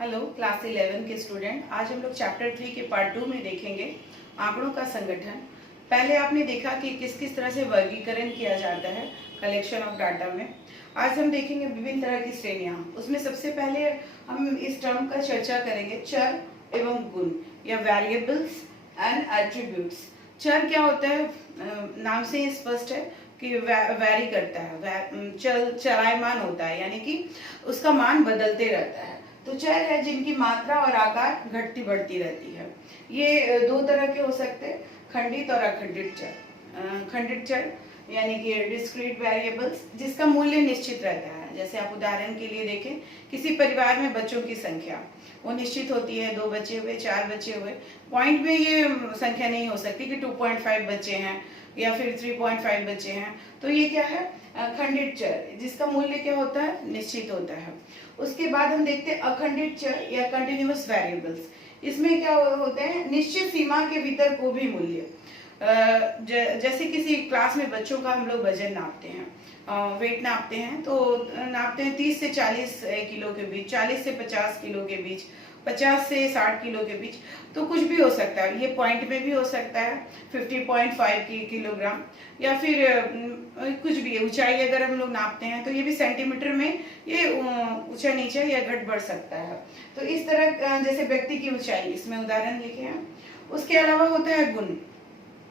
Hello class 11 के student, आज हम लोग चैप्टर 3 के पार्ट 2 में देखेंगे आंकड़ों का संगठन। पहले आपने देखा कि किस किस तरह से वर्गीकरण किया जाता है कलेक्शन ऑफ डाटा में। आज हम देखेंगे विभिन्न तरह की श्रेणियां। उसमें सबसे पहले हम इस टर्म का चर्चा करेंगे चर एवं गुण या वेरिएबल्स एंड एट्रीब्यूट्स। चर क्या होता है? नाम से ही स्पष्ट है कि वैरी करता है, चलायमान होता है, यानी कि उसका मान बदलते रहता है। तो चर है जिनकी मात्रा और आकार घटती बढ़ती रहती है। ये दो तरह के हो सकते हैं, खंडित और अखंडित चर। खंडित चर यानी कि डिस्क्रीट वेरिएबल्स जिसका मूल्य निश्चित रहता है। जैसे आप उदाहरण के लिए देखें, किसी परिवार में बच्चों की संख्या वो निश्चित होती है, 2 बच्चे हुए, 4 बच्चे हुए। पॉइंट में ये संख्या नहीं हो सकती कि 2.5 बच्चे हैं या फिर 3.5 बच्चे हैं। तो ये क्या है? खंडित चर जिसका मूल्य क्या होता है? निश्चित होता है। उसके बाद हम देखते हैं अखंडित चर या कंटिन्यूअस वेरिएबल्स। इसमें क्या होते हैं? निश्चित सीमा के भीतर को भी मूल्य। जैसे किसी क्लास में बच्चों का हम लोग वजन नापते हैं, वेट नापते हैं, तो नापते हैं 30 से 40 किलो के बीच, 40 से 50 किलो के बीच, 50 से 60 किलो के बीच। तो कुछ भी हो सकता है, ये पॉइंट में भी हो सकता है 50.5 किलोग्राम, या फिर कुछ भी। ऊंचाई अगर हम लोग नापते हैं तो ये भी सेंटीमीटर में ये ऊंचा नीचा या घट बढ़ सकता है। तो इस तरह जैसे व्यक्ति की ऊंचाई, इसमें उदाहरण लिखे हैं। उसके अलावा होता है गुण।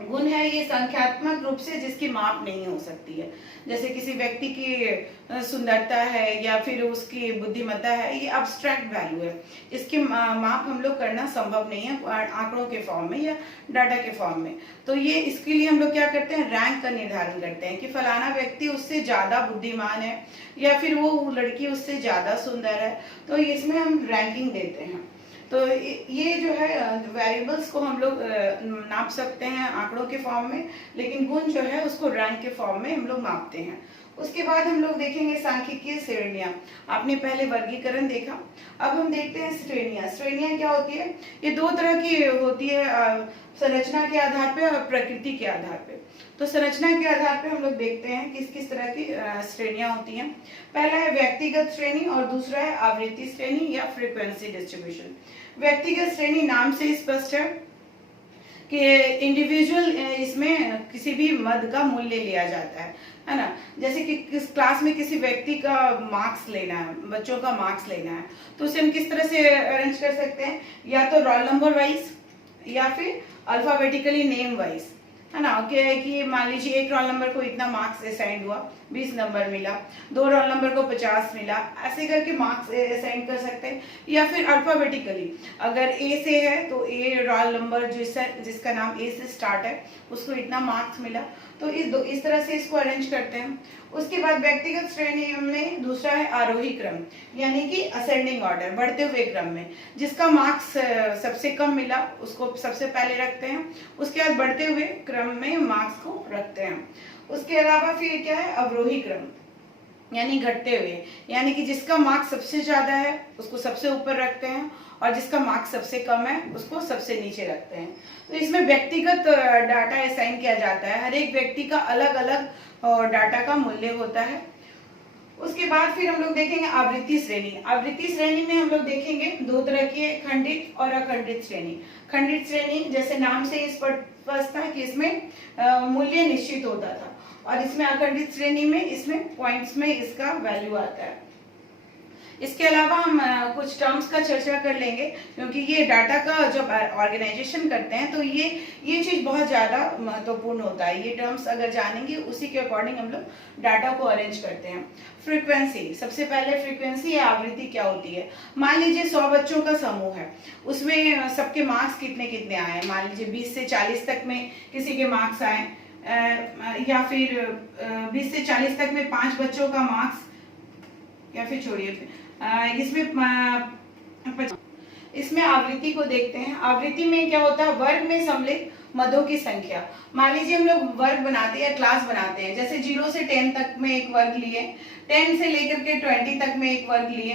गुण है ये संख्यात्मक रूप से जिसकी माप नहीं हो सकती है। जैसे किसी व्यक्ति की सुंदरता है या फिर उसकी बुद्धिमत्ता है, ये अब्स्ट्रैक्ट वैल्यू है। इसकी माप हम लोग करना संभव नहीं है आंकड़ों के फॉर्म में या डाटा के फॉर्म में। तो ये इसके लिए हम लोग क्या करते हैं? रैंक का निर्धारण करते हैं कि फलाना व्यक्ति उससे ज्यादा बुद्धिमान है या फिर वो लड़की उससे ज्यादा सुंदर है। तो इसमें हम रैंकिंग देते हैं। तो ये जो है वेरिएबल्स को हम लोग नाप सकते हैं आंकड़ों के फॉर्म में, लेकिन गुण जो है उसको रैंक के फॉर्म में हम लोग मापते हैं। उसके बाद हम लोग देखेंगे सांख्यिकीय श्रेणियां। आपने पहले वर्गीकरण देखा, अब हम देखते हैं श्रेणियां। श्रेणियां क्या होती है? ये दो तरह की होती है, संरचना के आधार पे और प्रकृति के आधार पे। तो संरचना के आधार पे हम लोग देखते हैं किस किस तरह की श्रेणियां होती हैं। पहला है व्यक्तिगत श्रेणी और दूसरा है आवृत्ति श्रेणी या फ्रीक्वेंसी डिस्ट्रीब्यूशन। व्यक्तिगत श्रेणी नाम से स्पष्ट है कि इंडिविजुअल, इसमें किसी भी मद का मूल्य लिया जाता है ना। जैसे कि किस क्लास में किसी व्यक्ति का मार्क्स लेना है, बच्चों का मार्क्स लेना है, तो उसे हम किस तरह से अरेंज कर सकते हैं? या तो रोल नंबर वाइज या फिर अल्फाबेटिकली नेम वाइज, है ना। कि मान लीजिए एक रोल नंबर को इतना मार्क्स असाइन हुआ, 20 नंबर मिला, 2 रोल नंबर को 50 मिला, ऐसे करके मार्क्स असाइन कर सकते हैं। या फिर अल्फाबेटिकली, अगर ए से है तो ए रोल नंबर जिसका नाम ए से स्टार्ट है उसको इतना मार्क्स मिला। तो इस तरह से इसको अरेंज करते हैं। उसके बाद व्यक्तिगत श्रेणी में दूसरा है आरोही क्रम, यानी कि असेंडिंग ऑर्डर, बढ़ते हुए क्रम में। जिसका मार्क्स सबसे कम मिला उसको सबसे पहले रखते हैं, उसके बाद बढ़ते हुए क्रम में मार्क्स को रखते हैं। उसके अलावा फिर क्या है? अवरोही क्रम, यानी घटते हुए, यानी कि जिसका मार्क्स सबसे ज्यादा है उसको सबसे ऊपर रखते हैं और जिसका मार्क्स सबसे कम है उसको सबसे नीचे रखते हैं। तो इसमें व्यक्तिगत डाटा असाइन किया जाता है, हर एक व्यक्ति का अलग अलग डाटा का मूल्य होता है। उसके बाद फिर हम लोग देखेंगे आवृत्ति श्रेणी। आवृत्ति श्रेणी में हम लोग देखेंगे दो तरह की है, खंडित और अखंडित श्रेणी। खंडित श्रेणी जैसे नाम से स्पष्ट था कि इसमें मूल्य निश्चित होता था, और इसमें अखंडित श्रेणी में इसमें पॉइंट्स में इसका वैल्यू आता है। इसके अलावा हम कुछ टर्म्स का चर्चा कर लेंगे, क्योंकि ये डाटा का जब ऑर्गेनाइजेशन करते हैं तो ये चीज बहुत ज्यादा महत्वपूर्ण होता है। ये टर्म्स अगर जानेंगे उसी के अकॉर्डिंग हम लोग डाटा को अरेंज करते हैं। फ्रीक्वेंसी, सबसे पहले फ्रीक्वेंसी या आवृत्ति क्या होती है? मान लीजिए 100 बच्चों का समूह है, उसमें सबके मार्क्स कितने कितने आए। मान लीजिए 20 से 40 तक में किसी के मार्क्स आए, या फिर 20 से 40 तक में 5 बच्चों का मार्क्स, या फिर छोड़िए इसमें आवृत्ति को देखते हैं। आवृत्ति में क्या होता है? वर्ग में सम्मिलित मदों की संख्या। मान लीजिए हम लोग वर्ग बनाते हैं या क्लास बनाते हैं, जैसे 0 से 10 तक में एक वर्ग लिए, 10 से लेकर के 20 तक में एक वर्ग लिए,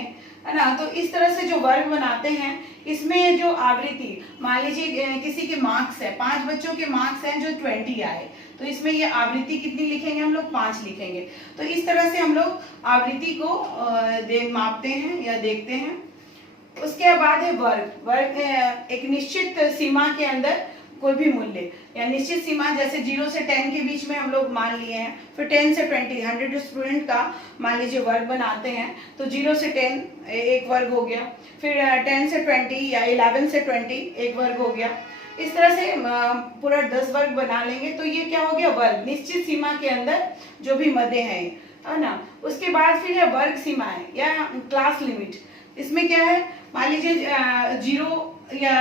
है ना। तो इस तरह से जो वर्ग बनाते हैं, इसमें जो आवृत्ति, मान लीजिए किसी के मार्क्स है, 5 बच्चों के मार्क्स हैं जो 20 आए, तो इसमें ये आवृत्ति कितनी लिखेंगे हम लोग? 5 लिखेंगे। तो इस तरह से हम लोग आवृत्ति को मापते हैं या देखते हैं। उसके बाद है वर्ग। वर्ग एक निश्चित सीमा के अंदर कोई भी मूल्य या निश्चित सीमा, जैसे 0 से 10 के बीच में हम लोग मान लिए हैं, फिर 10 से 20 100 स्टूडेंट का मान लीजिए वर्ग बनाते हैं, तो 0 से 10 एक वर्ग हो गया, फिर 10 से 20 या 11 से 20 एक वर्ग हो गया। इस तरह से पूरा 10 वर्ग बना लेंगे तो ये क्या हो गया, वर्ग। निश्चित सीमा के अंदर जो भी मदे हैं, है ना। उसके बाद फिर है वर्ग सीमाएं या क्लास लिमिट। इसमें क्या है, मान लीजिए 0 या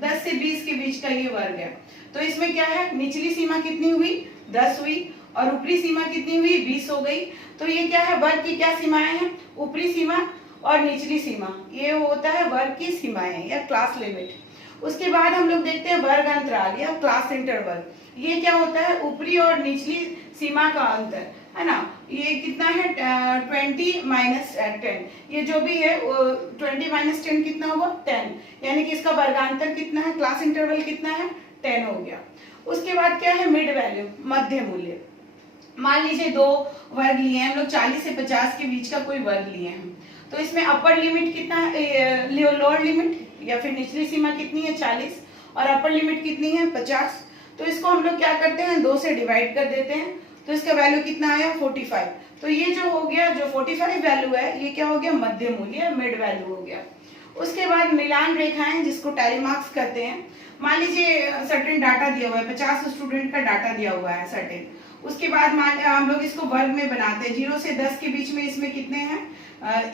10 से 20 के बीच का ये वर्ग है, तो इसमें क्या है, निचली सीमा कितनी हुई, 10 हुई, और ऊपरी सीमा कितनी हुई, 20 हो गई। तो ये क्या है, वर्ग की क्या सीमाएं हैं, ऊपरी सीमा और निचली सीमा, ये होता है वर्ग की सीमाएं या क्लास लिमिट। उसके बाद हम लोग देखते हैं वर्ग अंतराल या क्लास इंटरवल। ये क्या होता है, ऊपरी और निचली सीमा का अंतर, है ना। ये कितना है, 20 माइनस 10, ये जो भी है 20 माइनस 10 कितना हुआ, 10, यानी कि इसका वर्गांतर कितना है, क्लास इंटरवल कितना है, 10 हो गया। उसके बाद क्या है, मिड वैल्यू, मध्य मूल्य। मान लीजिए 2 वर्ग लिए हैं हम लोग, 40 से 50 के बीच का कोई वर्ग लिए हैं, तो इसमें अपर लिमिट कितना है, लोअर लिमिट या फिर निचली सीमा कितनी है, 40, और अपर लिमिट कितनी है, 50। तो इसको हम लोग क्या करते हैं, 2 से डिवाइड कर देते हैं, तो इसका वैल्यू कितना आया, 45। तो ये जो हो गया, जो 45 वैल्यू है, ये क्या हो गया, मध्य मूल्य, मिड वैल्यू हो गया। उसके बाद मिलान रेखाएं, जिसको टैली मार्क्स कहते हैं। मान लीजिए सर्टेन डाटा दिया हुआ है, 50 स्टूडेंट का डाटा दिया हुआ है सर्टेन। उसके बाद हम लोग इसको वर्ग में बनाते हैं, 0 से 10 के बीच में इसमें कितने हैं,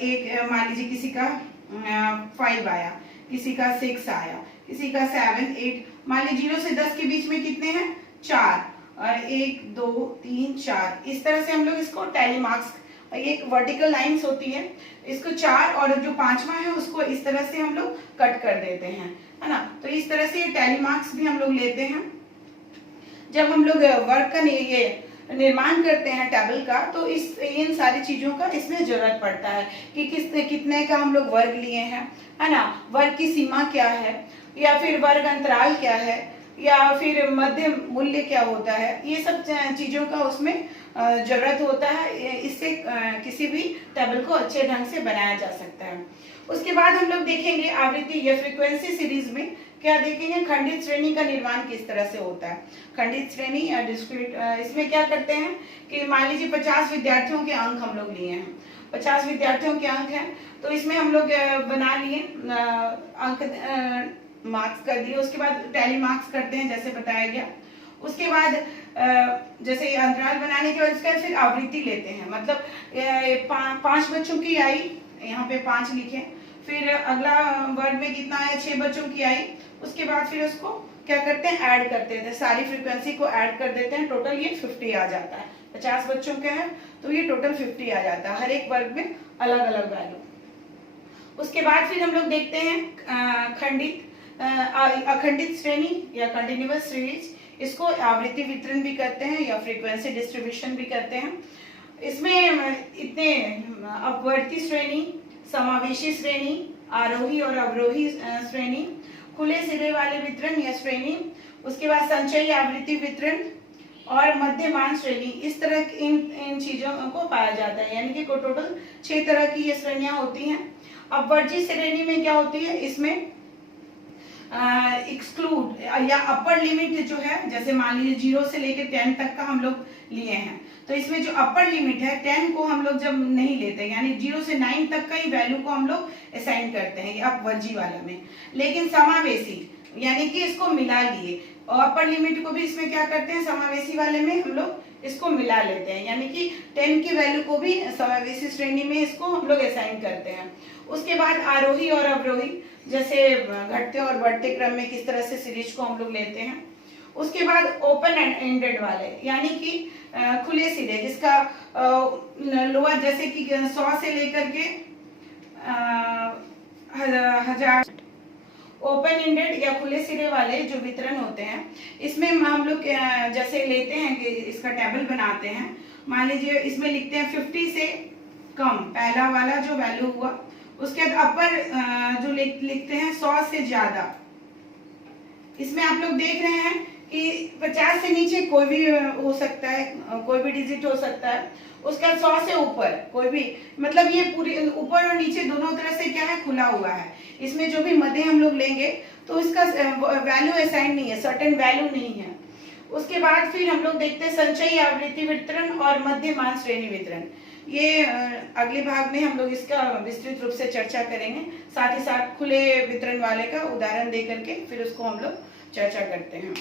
एक मान लीजिए किसी का 5 आया, किसी का 6 आया, किसी का 7 8, मान लीजिए 0 से 10 के बीच में कितने हैं, 4, 1 2 3 4। इस तरह से हम लोग इसको टैली मार्क्स, एक वर्टिकल लाइंस होती है, इसको 4 और जो 5वां है उसको इस तरह से हम लोग कट कर देते हैं, है ना। तो इस तरह से टैली मार्क्स भी हम लोग लेते हैं। जब हम लोग वर्ग का ये निर्माण करते हैं टेबल का, तो इन सारी चीजों का इसमें जरूरत पड़ता है कि कितने का हम लोग वर्ग लिए हैं, है ना, वर्ग की सीमा क्या है, या फिर वर्ग अंतराल क्या है, या फिर मध्य मूल्य क्या होता है। ये सब चीजों का उसमें जरूरत होता है, इससे किसी भी टेबल को अच्छे ढंग से बनाया जा सकता है। उसके बाद हम लोग देखेंगे आवृत्ति या फ्रीक्वेंसी सीरीज में क्या देखेंगे, खंडित श्रेणी का निर्माण किस तरह से होता है। खंडित श्रेणी या डिस्क्रीट, इसमें क्या करते हैं कि मान लीजिए 50 विद्यार्थियों के अंक हम लोग लिए हैं, 50 विद्यार्थियों के अंक हैं, तो इसमें हम लोग बना लिए अंक, मार्क्स कर दिए। उसके बाद टैली मार्क्स करते हैं जैसे बताया गया। उसके बाद जैसे अंतराल बनाने के बाद उसके बाद फिर आवृत्ति लेते हैं, मतलब 5 बच्चों की आई, यहाँ पे 5 लिखे, फिर अगला वर्ग में कितना आया, 6 बच्चों की आई। उसके बाद फिर उसको क्या करते हैं, ऐड करते हैं, सारी फ्रीक्वेंसी को ऐड कर देते हैं, टोटल ये 50 आ जाता है। 50 बच्चों के हैं तो ये टोटल 50 आ जाता है, हर एक वर्ग में अलग अलग वैल्यू। उसके बाद फिर हम लोग देखते हैं खंडित अखंडित श्रेणी या कंटिन्यूअस सीरीज, इसको आवृत्ति वितरण भी करते हैं या फ्रीक्वेंसी डिस्ट्रीब्यूशन भी करते हैं। इसमें इतने अपवर्ती श्रेणी, समावेशी श्रेणी, आरोही और अवरोही श्रेणी, खुले सिरे वाले वितरण या श्रेणी, उसके बाद संचयी आवृत्ति वितरण और मध्यमान श्रेणी, इस तरह इन चीजों को पाया जाता है, यानी कि टोटल 6 तरह की ये श्रेणियां होती हैं। अपवर्ती श्रेणी में क्या होती है, इसमें एक्सक्लूड या अपर लिमिट जो है, जैसे मान लीजिए 0 से लेकर 10 तक का हम लोग लिए हैं, तो इसमें जो अपर लिमिट है 10 को हम लोग जब नहीं लेते, यानी 0 से 9 तक का ही वैल्यू को हम लोग असाइन करते हैं अपवर्जी वाला में। लेकिन समावेशी यानी कि इसको मिला लिए, और अपर लिमिट को भी इसमें क्या करते हैं, समावेशी वाले में हम लोग इसको मिला लेते हैं, यानी कि 10 की वैल्यू को भी समावेशी श्रेणी में इसको हम लोग असाइन करते हैं। उसके बाद आरोही और अवरोही, जैसे घटते और बढ़ते क्रम में किस तरह से सीरीज को हम लोग लेते हैं। उसके बाद ओपन एंडेड वाले, यानी कि खुले सिरे, जिसका लोअर जैसे कि 100 से लेकर के 1000, ओपन एंडेड या खुले सिरे वाले जो वितरण होते हैं, इसमें हम लोग जैसे लेते हैं कि इसका टेबल बनाते हैं। मान लीजिए इसमें लिखते हैं 50 से कम, पहला वाला जो वैल्यू हुआ, उसके बाद अपर जो लिखते हैं 100 से ज्यादा। इसमें आप लोग देख रहे हैं कि 50 से नीचे कोई भी हो सकता है, कोई भी डिजिट हो सकता है। उसका 100 से ऊपर कोई भी, मतलब ये पूरी ऊपर और नीचे दोनों तरफ से क्या है, खुला हुआ है। इसमें जो भी मध्य हम लोग लेंगे तो इसका वैल्यू असाइन नहीं है, सर्टेन वैल्यू नहीं है। उसके बाद फिर हम लोग देखते हैं संचयी आवृत्ति वितरण और मध्यमान श्रेणी वितरण। ये अगले भाग में हम लोग इसका विस्तृत रूप से चर्चा करेंगे, साथ ही साथ खुले वितरण वाले का उदाहरण दे करके फिर उसको हम लोग चर्चा करते हैं।